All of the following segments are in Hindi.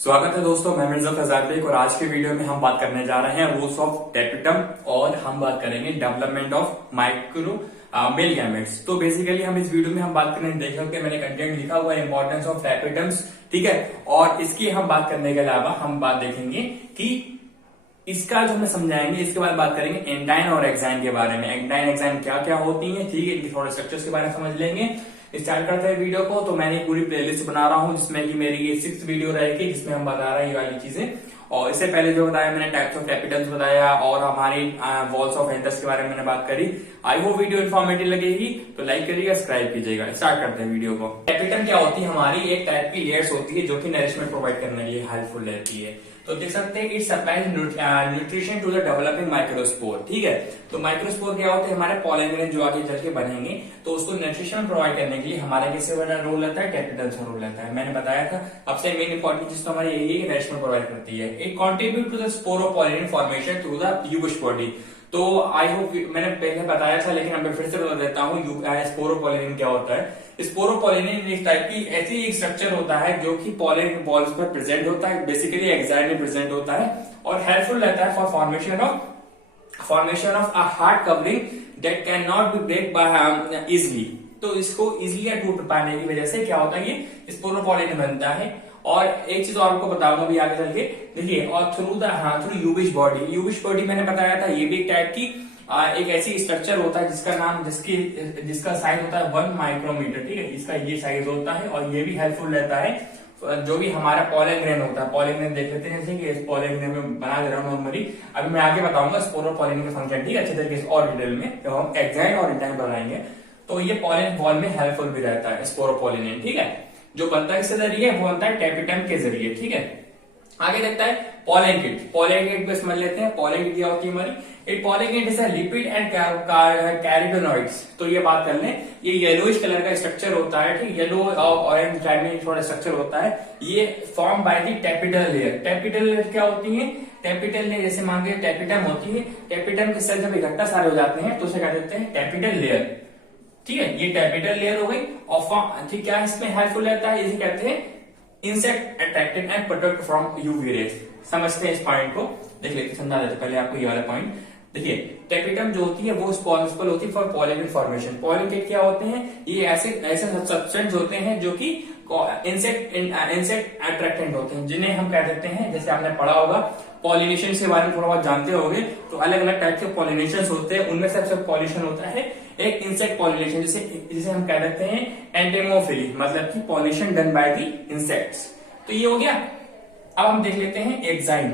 स्वागत है दोस्तों, मैं मिर्जा फैजाद बेग और आज के वीडियो में हम बात करने जा रहे हैं रूल्स ऑफ टेपिटम और हम बात करेंगे development of micro male gametes. तो बेसिकली हम इस वीडियो में हम बात करेंगे, देख सकते हैं मैंने कंटेंट लिखा हुआ है इंपॉर्टेंस ऑफ टेपिटम्स, ठीक है। और इसकी हम बात करने के अलावा हम बात देखेंगे कि इसका जो हमें समझाएंगे, इसके बाद बात करेंगे एंडाइन और एक्साइन के बारे में। एंडाइन एक्साइन क्या क्या होती है, ठीक है, इनके थोड़े स्ट्रक्चर्स के बारे में समझ लेंगे। स्टार्ट करते हैं वीडियो को। तो मैंने पूरी प्लेलिस्ट बना रहा हूं जिसमें कि मेरी ये 6th वीडियो रहेगी जिसमें हम बता रहे हैं ये वाली चीजें। और इससे पहले जो बताया मैंने टाइप्स ऑफ कैपिटल्स बताया और हमारी वॉल्स ऑफ एंथर्स के बारे में मैंने बात करी। आई वो वीडियो इन्फॉर्मेटिव लगेगी तो लाइक करिएगा, सब्सक्राइब कीजिएगा। स्टार्ट करते हैं वीडियो को। कैपिटल क्या होती है, हमारी एक टाइप की लेयर्स होती है जो कि नरिशमेंट प्रोवाइड करने के लिए हेल्पफुल रहती है। तो देख सकते हैं it supplies nutrition to the developing microspore, ठीक है। तो माइक्रोस्पोर क्या होते हैं, हमारे पॉलन ग्रेन जो आगे चल के बनेंगे तो उसको न्यूट्रिशन प्रोवाइड करने के लिए हमारा किससे बड़ा रोल रहता है, कैपिटल से रोल रहता है। मैंने बताया था सबसे मेन इंपॉर्टेंट चीज तो हमारी यही है कि नरिशमेंट प्रोवाइड करती है। It contribute to the sporopollenin formation through the Ubisch body. तो आई होप मैंने पहले बताया था लेकिन मैं फिर से बता देता हूँ स्पोरोपोलिन क्या होता है। स्पोरोपोलिन एक टाइप की ऐसी एक स्ट्रक्चर होता है जो कि पॉलिन बॉल्स पर प्रेजेंट होता है, बेसिकली एक्साइन में प्रेजेंट होता है और हेल्पफुल रहता है for formation of a hard covering that can not be break by easily. तो इसको इजिली टूट पाने की वजह से क्या होता है, ये स्पोरोपोलिन बनता है। और एक चीज और आपको बताऊंगा भी आगे चल के, देखिए, और थ्रू यूबिश बॉडी। यूबिश बॉडी मैंने बताया था ये भी एक टाइप की एक ऐसी स्ट्रक्चर होता है जिसका साइज होता है 1 माइक्रोमीटर, ठीक है। इसका ये साइज होता है और ये भी हेल्पफुल रहता है जो भी हमारा पॉलन ग्रेन होता है। पॉलन ग्रेन देख लेते हैं, जैसे कि पॉलन ग्रेन में बना दे रहा हूँ नॉर्मली। अभी मैं आगे बताऊंगा स्पोरोपोलिन के फंक्शन, ठीक है, अच्छे तरीके से और डिटेल में जब हम एक्साइन और एंडाइन बनाएंगे। तो ये पॉलन बॉल में हेल्पफुल भी रहता है स्पोरोपोलिन, ठीक है। जो बनता है किसके जरिए, वो बनता है कैपिटम के जरिए, ठीक है। आगे देखता है पॉलन किट। पॉलन किट को समझ लेते हैं। पॉलन किट क्या होती है हमारी, it pollen kit is a lipid and carotenoids. तो ये बात कर लें, ये येलोइश कलर का स्ट्रक्चर होता है, ठीक, येलो और ऑरेंज टाइप में थोड़ा स्ट्रक्चर होता है। ये form by the tapetal layer. Tapetal layer क्या होती है, टेपिटल लेयर जैसे मान के टेपिटम होती है, टेपिटम के सेल जब इकट्ठा सारे हो जाते हैं तो उसे क्या देते हैं, टेपिटल लेयर, ठीक है। ये कैपिटल लेयर हो गई। और ठीक क्या इसमें हेल्पफुल रहता है, इसे कहते हैं insect attracted and protect from UV rays. समझते हैं इस पॉइंट को, देख लेते समझा देते पहले आपको ये वाला पॉइंट। देखिए, टेपिटम जो होती है वो रिस्पॉन्सिबल होती है फॉर पॉलिन फॉर्मेशन। पॉलिन के क्या होते हैं, ये ऐसे सब्सटेंस होते हैं जो कि इंसेक्ट अट्रैक्टेंट होते हैं, जिन्हें हम कह देते हैं, जैसे आपने पढ़ा होगा पॉलिनेशन के बारे में थोड़ा बहुत जानते होंगे, तो अलग अलग टाइप के पॉलिनेशन होते हैं। उनमें सबसे पॉलिनेशन होता है एक इंसेक्ट पॉलिनेशन, जिसे हम कह देते हैं एंटेमोफिली, मतलब कि pollination done by the insects. तो ये हो गया। अब हम देख लेते हैं एक्साइन।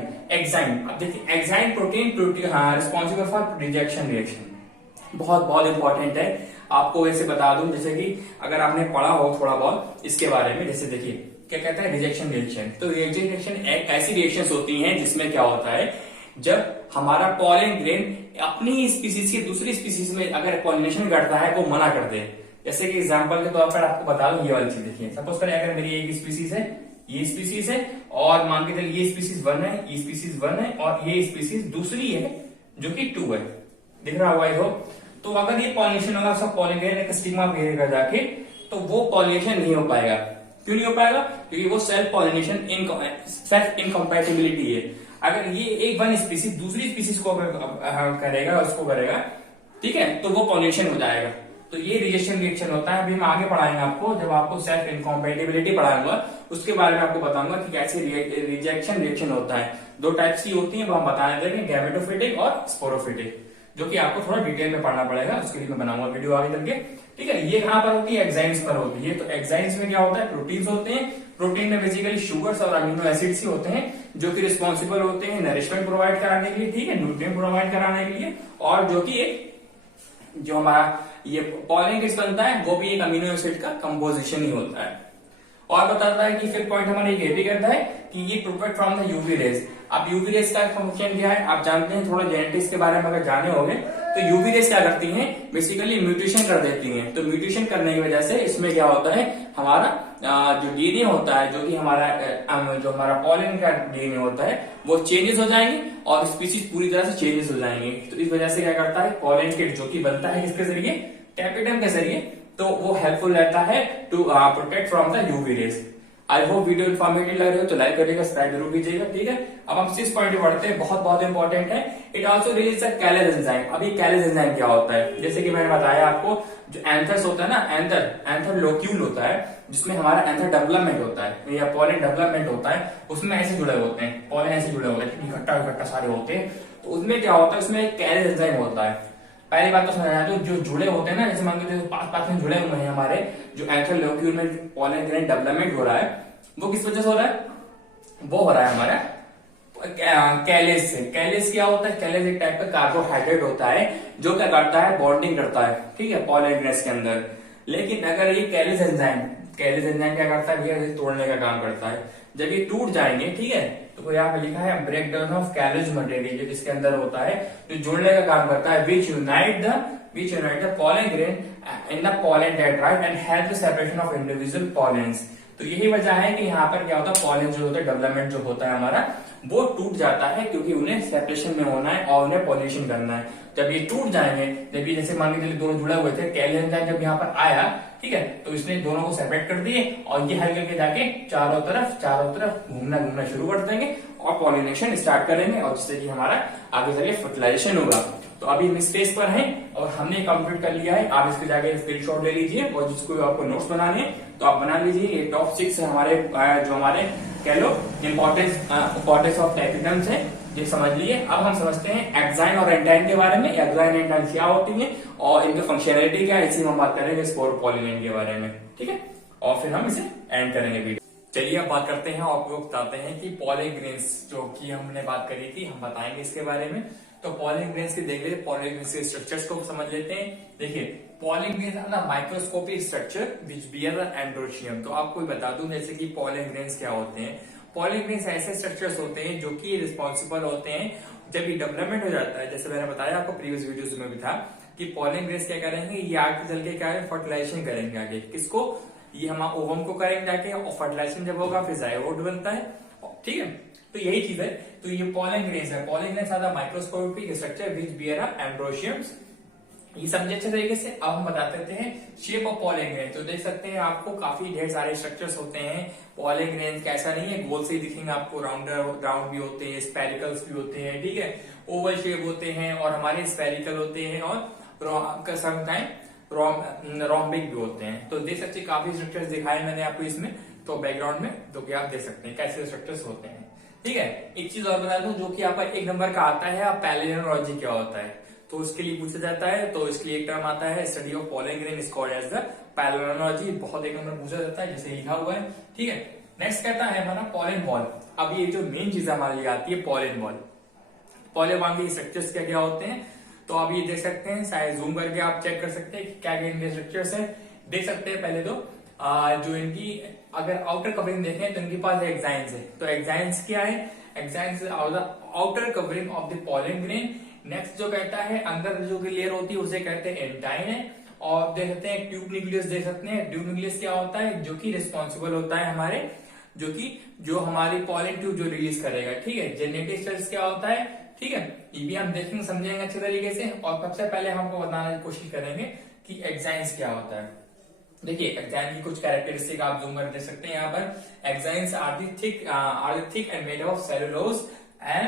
अब देखिए, exine protein responsible for rejection reaction. बहुत बहुत इंपॉर्टेंट है। आपको वैसे बता दूं, जैसे कि अगर आपने पढ़ा हो थोड़ा बहुत इसके बारे में, जैसे देखिए क्या कहता है रिजेक्शन रिएक्शन। तो रिजेक्शन रिएक्शन एक ऐसी रिएक्शन होती है जिसमें क्या होता है, जब हमारा पॉलन ग्रेन अपनी स्पीसीज की दूसरी स्पीसीज में अगर पॉलिनेशन करता है वो मना कर दे। जैसे कि एग्जांपल के तौर पर आपको बता दूं, ये वाली चीज देखिए, सपोज करें अगर मेरी एक स्पीसीज है, ये स्पीसीज है, और मान के चलिए ये स्पीसीज 1 है, ये स्पीसीज 1 है और ये स्पीसीज दूसरी है जो कि 2 है, दिख रहा हुआ हो। तो अगर ये पॉलिनेशन होगा, सब पॉलन ग्रेन एक स्टिग्मा भेजेगा जाके, तो वो पॉलिनेशन नहीं हो पाएगा। क्यों नहीं हो पाएगा, क्योंकि वो सेल्फ पॉलिनेशन सेल्फ इनकम्पैटिबिलिटी है। अगर ये एक वन स्पीसीज दूसरी स्पीसीज को करेगा, उसको करेगा, ठीक है, तो वो पॉलिनेशन हो जाएगा। तो ये रिजेक्शन रिएक्शन होता है। अभी हम आगे पढ़ाएंगे आपको, जब आपको सेल्फ इनकम्पैटिबिलिटी पढ़ाऊंगा उसके बारे में आपको बताऊंगा कि कैसे रिजेक्शन रिएक्शन होता है। 2 टाइप्स की होती है, वो हम बताने देंगे, गैमेटोफिटिक और स्पोरोफिटिक, जो कि आपको थोड़ा डिटेल में पढ़ना पड़ेगा। उसके लिए मैं बनाऊंगा वीडियो आगे चल के, ठीक है। ये कहां पर होती है, एक्साइन्स पर होती है। तो एक्साइन्स में क्या होता है, प्रोटीन्स होते हैं। प्रोटीन में बेसिकली शुगर्स और अमीनो एसिड्स ही होते हैं जो कि रिस्पॉन्सिबल होते हैं नरिशमेंट प्रोवाइड कराने के लिए, ठीक है, न्यूट्रिएंट प्रोवाइड कराने के लिए। और जो कि एक जो हमारा ये पॉलन किस बनता है, वो भी एक अमीनो एसिड का कंपोजिशन ही होता है। और बताता है कि फिफ्थ पॉइंट हमारा ये भी कहता है कि ये protect from the UV raise. अब यूवी रेज का फंक्शन क्या है, आप जानते हैं, थोड़ा जेनेटिक्स के बारे में अगर जाने होंगे तो यूवी रेज क्या करती हैं, बेसिकली म्यूटेशन कर देती हैं। तो म्यूटेशन करने की वजह से इसमें क्या होता है, हमारा जो डीएनए होता है, जो कि हमारा पॉलन का डीएनए होता है, वो चेंजेस हो जाएंगे और स्पीसीज पूरी तरह से चेंजेस हो जाएंगे। तो इस वजह से क्या करता है, पॉलन किट जो कि बनता है किसके जरिए, कैपिटम के जरिए, तो वो हेल्पफुल रहता है to protect from the UV rays. I hope video informative लग रही हो तो लाइक करिएगा, सब्सक्राइब जरूर कीजिएगा, ठीक है। अब हम 6 पॉइंट बढ़ते हैं, बहुत बहुत इंपॉर्टेंट है। It also release the callase enzyme. अभी कैलेज एंजाइम क्या होता है, जैसे कि मैंने बताया आपको, जो एंथर्स होता है ना, एंथर लोक्यूल होता है, जिसमें हमारा एंथर डेवलपमेंट होता है या पॉलन डेवलपमेंट होता है, उसमें ऐसे जुड़े होते हैं, पॉलन ऐसे जुड़े होते हैं, इकट्ठा इकट्ठा सारे होते हैं। तो उसमें क्या होता है, उसमें एक कैलेज एंजाइम होता है। पहली बात तो समझना, तो जो जुड़े होते हैं ना, जैसे मान लो पास पास में जुड़े हुए हैं हमारे, जो एंथर लोक्यूल में पॉलन ग्रेन डेवलपमेंट हो रहा है, वो किस वजह से हो रहा है, वो हो रहा है हमारा कैलेज से। कैलेज क्या होता है, कैलेज एक टाइप का कार्बोहाइड्रेट होता है जो क्या करता है, बॉन्डिंग करता है, ठीक है, पॉलन ग्रेन्स के अंदर। लेकिन अगर ये कैलेज एंजाइम क्या करता है भैया, तोड़ने का काम करता है। जब ये टूट जाएंगे, ठीक है, तो यहाँ पे लिखा है ब्रेक डाउन ऑफ कैलेज मटेरियल, जो इसके अंदर होता है, जो जुड़ने का काम करता है, which unite the pollen grain in the pollen dendrite and help the separation of individual pollens। तो यही वजह है कि यहाँ पर क्या होता है, पॉलन जो होता है, डेवलपमेंट जो होता है हमारा, वो टूट जाता है, क्योंकि उन्हें सेपरेशन में होना है और उन्हें पॉलिनेशन करना है। जब ये टूट जाएंगे, जब ये जैसे मान के चलिए दोनों जुड़े हुए थे, कैलेज एंजाइम जब यहाँ पर आया, ठीक है, तो इसने दोनों को सेपरेट कर दिए और ये हल्के के जाके चारों तरफ घूमना शुरू कर देंगे और पॉलिनेशन स्टार्ट करेंगे, और जिससे कि हमारा आगे चलिए फर्टिलाइजेशन होगा। तो अभी हम इस स्टेज पर हैं और हमने कंप्लीट कर लिया है। आप इसके जाके स्क्रीनशॉट ले लीजिए, और जिसको आपको नोट्स बनाने हैं तो आप बना लीजिए। ये टॉप 6 है हमारे, जो हमारे कह लो इंपॉर्टेंस ऑफ एपिडेम्स है, ये समझ लिए। अब हम समझते हैं एक्साइन और एंटाइन के बारे में। एक्साइन एंटाइन क्या होती है और इनकी फंक्शनैलिटी क्या है, इसी में हम बात करेंगे स्पोर पॉलिनेशन के बारे में, ठीक है, और फिर हम इसे एंड करेंगे वीडियो। चलिए अब बात करते हैं, आपको बताते हैं कि पॉलन ग्रेन्स जो कि हमने बात करी थी, हम बताएंगे इसके बारे में। तो पॉलन ग्रेन्स की देख लेते, पॉलन ग्रेन्स के स्ट्रक्चर्स को समझ लेते हैं। देखिए, पॉलन ग्रेन्स है ना microscopic structure which bear androecium. तो आपको बता दूं जैसे कि पॉलन ग्रेन्स क्या होते हैं। पॉलन ग्रेन्स ऐसे स्ट्रक्चर्स होते हैं जो कि रिस्पॉन्सिबल होते हैं जब ये डेवलपमेंट हो जाता है। जैसे मैंने बताया आपको प्रीवियस वीडियोस में भी था कि पॉलन ग्रेन्स क्या करेंगे, ये आगे चल के क्या है, फर्टिलाइजेशन करेंगे आगे। किसको, ये हम ओवम को करेंगे जाके, और फर्टिलाइजेशन जब होगा फिर जाइगोट बनता है, ठीक है। तो यही चीज है। तो ये पॉलन ग्रेन्स है। Pollen grains are the microscopic structure which bear androeciums. ये समझे अच्छे तरीके से। अब हम बता देते हैं शेप ऑफ पॉलन ग्रेन। तो देख सकते हैं आपको काफी ढेर सारे स्ट्रक्चर्स होते हैं पॉलन ग्रेन के। ऐसा नहीं है गोल से ही दिखेंगे आपको, राउंड भी होते हैं, स्पेरिकल्स भी होते हैं, ठीक है, ओवल शेप होते हैं, और हमारे स्पेरिकल होते हैं, और समटाइम रोम्बिक भी होते हैं। तो देख सकते हैं काफी स्ट्रक्चर्स दिखाए मैंने आपको इसमें, तो बैकग्राउंड में, तो क्या आप देख सकते हैं कैसे स्ट्रक्चर्स होते हैं, ठीक है। एक चीज और बता दूं जो कि यहाँ पर 1 नंबर का आता है, पैलिनोलॉजी क्या होता है, तो उसके लिए पूछा जाता है। तो इसके लिए एक टर्म आता है, study of pollen grain is called as the palynology. बहुत 1 नंबर पूछा जाता है, जैसे लिखा हुआ है, ठीक है। नेक्स्ट कहता है हमारा पॉलन बॉल। अब ये जो मेन चीज हमारी आती है पॉलन बॉल। पॉलन बॉल के स्ट्रक्चर्स क्या क्या होते हैं, तो आप ये देख सकते हैं, शायद जूम करके आप चेक कर सकते हैं क्या क्या इनके स्ट्रक्चर्स है। देख सकते हैं पहले तो जो इनकी अगर आउटर कवरिंग देखें तो इनके पास एक्साइन्स है। तो एक्साइन्स क्या है, exines are the outer covering of the pollen grain. Next जो कहता है अंदर जो की लेयर होती है उसे कहते हैं एंटाइन है। और देख सकते हैं ट्यूब न्यूक्लियस, देख सकते हैं ट्यूब न्यूक्लियस क्या होता है, जो कि रिस्पॉन्सिबल होता है हमारे, जो हमारी पॉलन ट्यूब जो रिलीज करेगा, ठीक है। जेनेटिक सेल्स क्या होता है, ठीक है, ये भी हम देखेंगे समझेंगे अच्छे तरीके से। और सबसे पहले हमको बताने की कोशिश करेंगे कि एक्साइन्स क्या होता है। देखिए एक्साइन की कुछ कैरेक्टरिस्टिक आप जूम कर दे सकते हैं यहाँ पर। Exines are the thick and made of cellulose and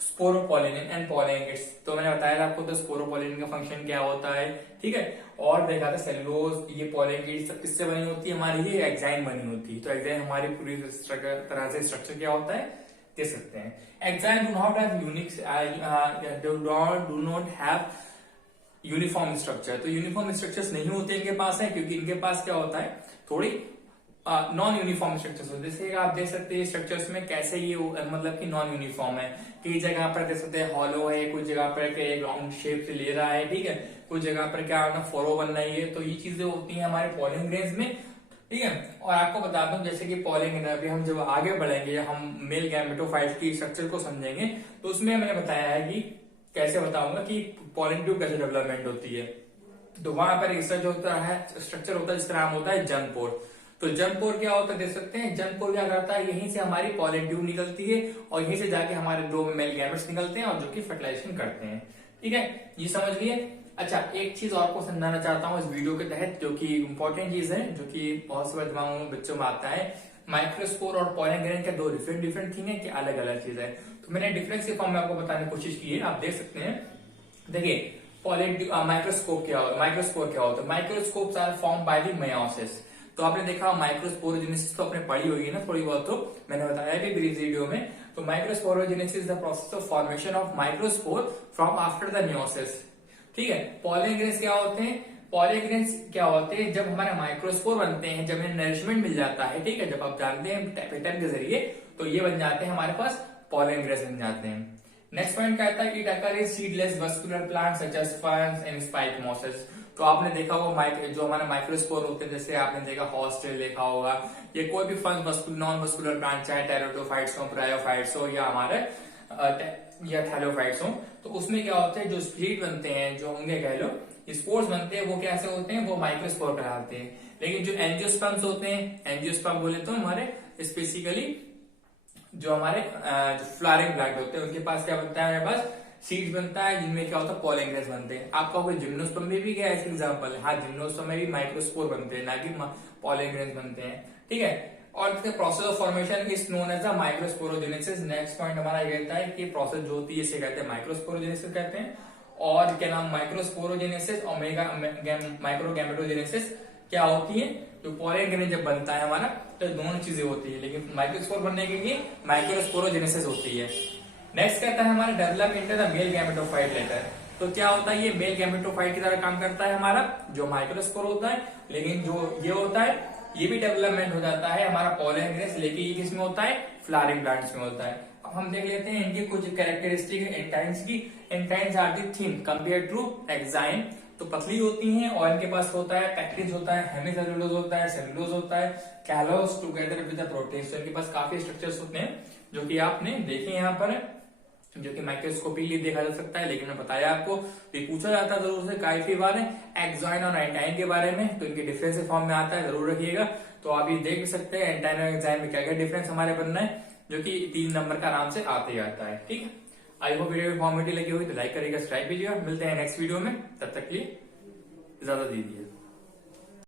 sporopollenin and pollenkitts. तो मैंने बताया था आपको तो स्पोरोपोलिन का फंक्शन क्या होता है, ठीक है। और देखा था सेलुलोज, ये पोलेंगेट्स सब किससे बनी होती है, हमारी ये एक्साइन बनी होती है। तो एक्साइन हमारी पूरी तरह से स्ट्रक्चर क्या होता है देख सकते हैं। Exine do not have uniform structure. तो यूनिफॉर्म स्ट्रक्चर्स नहीं होते इनके पास है, क्योंकि इनके पास क्या होता है, थोड़ी नॉन यूनिफॉर्म स्ट्रक्चर्स होते हैं। जैसे आप देख सकते हैं स्ट्रक्चर्स में कैसे ये मतलब कि नॉन यूनिफॉर्म है। कई जगह पर देख सकते हैं हॉलो है, कुछ जगह पर एक राउंड शेप से ले रहा है, ठीक है, कुछ जगह पर क्या फोरो बन रही है। तो ये चीजें होती हैं हमारे पॉलन ग्रेन्स में, ठीक है। और आपको बता दूं जैसे कि पॉलन ग्रेन, अभी हम जब आगे बढ़ेंगे, हम मेल गैमेटोफाइट की स्ट्रक्चर को समझेंगे, तो उसमें मैंने बताया है कि कैसे बताऊंगा कि पॉलन ट्यूब कैसे डेवलपमेंट होती है। तो वहां पर एक स्ट्रक्चर होता है जिसका नाम होता है जर्मपोर। तो जर्मपोर क्या होता है देख सकते हैं, जर्मपोर क्या करता है, यहीं से हमारी पॉलन ट्यूब निकलती है और यहीं से जाके हमारे 2 मेल गैमेट्स निकलते हैं और जो कि फर्टिलाइजेशन करते हैं, ठीक है, ये समझ लिए। अच्छा, एक चीज और को समझाना चाहता हूँ इस वीडियो के तहत, जो कि इंपॉर्टेंट चीज है, जो कि बहुत से दिमागों में बच्चों में आता है। माइक्रोस्पोर और पॉलन ग्रेन क्या दो डिफरेंट थिंग है कि अलग अलग चीज है? तो मैंने डिफरेंस के फॉर्म में आपको बताने की कोशिश की है, आप देख सकते हैं। देखिए माइक्रोस्कोप क्या होता है, माइक्रोस्पोर क्या होता है? Microscopes are form by the meiosis. तो आपने देखा माइक्रोस्पोरोजेनेसिस तो आपने पढ़ी होगी ना थोड़ी बहुत, तो मैंने बताया भी ब्रीफ वीडियो में। तो microsporogenesis the process of formation of microspore from after the meiosis. ठीक है। पॉलन ग्रेन्स क्या होते हैं? पॉलन ग्रेन्स क्या होते हैं? जब हमारे माइक्रोस्पोर बनते हैं, जब इन्हें नरिशमेंट मिल जाता है, ठीक है, जब आप जानते हैं पेटर्न के जरिए, तो ये बन जाते हैं हमारे पास पॉलन ग्रेन्स बन जाते हैं। नेक्स्ट पॉइंट कहता है it occur in seedless vascular plants such as ferns and spike mosses. तो आपने देखा होगा जो हमारे माइक्रोस्पोर होते हैं, जैसे आपने देखा हॉस्टेल देखा होगा, ये कोई भी फर्न्स नॉन वस्कुलर प्लांट, चाहे टेरिडोफाइट्स हो, ब्रायोफाइट्स हो या हमारे या थैलोफाइट्स हो, तो उसमें क्या होता है जो स्पीड बनते हैं, जो होंगे कह लो स्पोर्स बनते हैं, वो कैसे होते हैं? वो माइक्रोस्पोर कहलाते हैं। लेकिन जो एंजियोस्पर्म्स होते हैं, एंजियोस्पर्म बोले तो हमारे स्पेसिकली जो हमारे फ्लावरिंग प्लांट होते हैं, उनके पास क्या बनता है? हमारे पास सीड्स बनता है, जिनमें क्या होता है? पॉलन ग्रेन्स बनते हैं। आपका कोई जिम्नोस्पर्म में भी क्या ऐसे एग्जाम्पल है? हाँ, जिम्नोस्पर्म में भी माइक्रोस्पोर बनते हैं, ना कि पॉलन ग्रेन्स बनते हैं। ठीक है। और process of formation is known as the microsporogenesis. Next point हमारा ये कहता है कि प्रोसेस जो होती है इसे कहते हैं माइक्रोस्पोरोजेनेसिस कहते हैं। और क्या नाम? माइक्रोस्पोरोजेनेसिस और माइक्रोगैमेटोजेनेसिस क्या होती है? जो पॉलन ग्रेन जब बनता है हमारा, तो दोनों चीजें होती है, लेकिन माइक्रोस्पोर बनने के लिए माइक्रोस्पोरोजेनेसिस होती है। नेक्स्ट कहता है हमारा develop into the male gametophyte later. तो क्या होता है? ये मेल गैमेटोफाइट की तरह काम करता है हमारा जो माइक्रोस्पोर होता है, लेकिन जो ये होता है ये भी डेवलपमेंट हो जाता है हमारा पॉलन ग्रेन्स लेके। ये किसमें होता है? फ्लावरिंग प्लांट्स में होता है। अब हम देख लेते हैं इनकी कुछ कैरेक्टरिस्टिक एंटाइन्स की। Intines are the thin compare to exine. तो पतली होती हैं और इनके पास होता है पैक्टिज होता है, हेमीसेलुलोज होता है, सेलुलोज होता है, callus together with the proteins. तो इनके पास काफी स्ट्रक्चर्स होते हैं जो कि आपने देखे यहाँ पर, जो कि माइक्रोस्कोपी लिए देखा जा सकता है। लेकिन मैं बताया आपको, ये पूछा जाता है जरूर से काफी बार एक्साइन और एंटाइन के बारे में, तो इनके डिफरेंस फॉर्म में आता है, जरूर रखिएगा। तो आप ये देख भी सकते हैं एंटाइन और एक्साइन में क्या क्या डिफरेंस हमारे बनना है, जो कि 3 नंबर का आराम से आते ही आता है। ठीक है। आई होप वीडियो इन्फॉर्मेटिव लगी होगी तो लाइक करिएगा, सब्सक्राइब कीजिएगा। मिलते हैं नेक्स्ट वीडियो में, तब तक के लिए इजाजत दीजिए।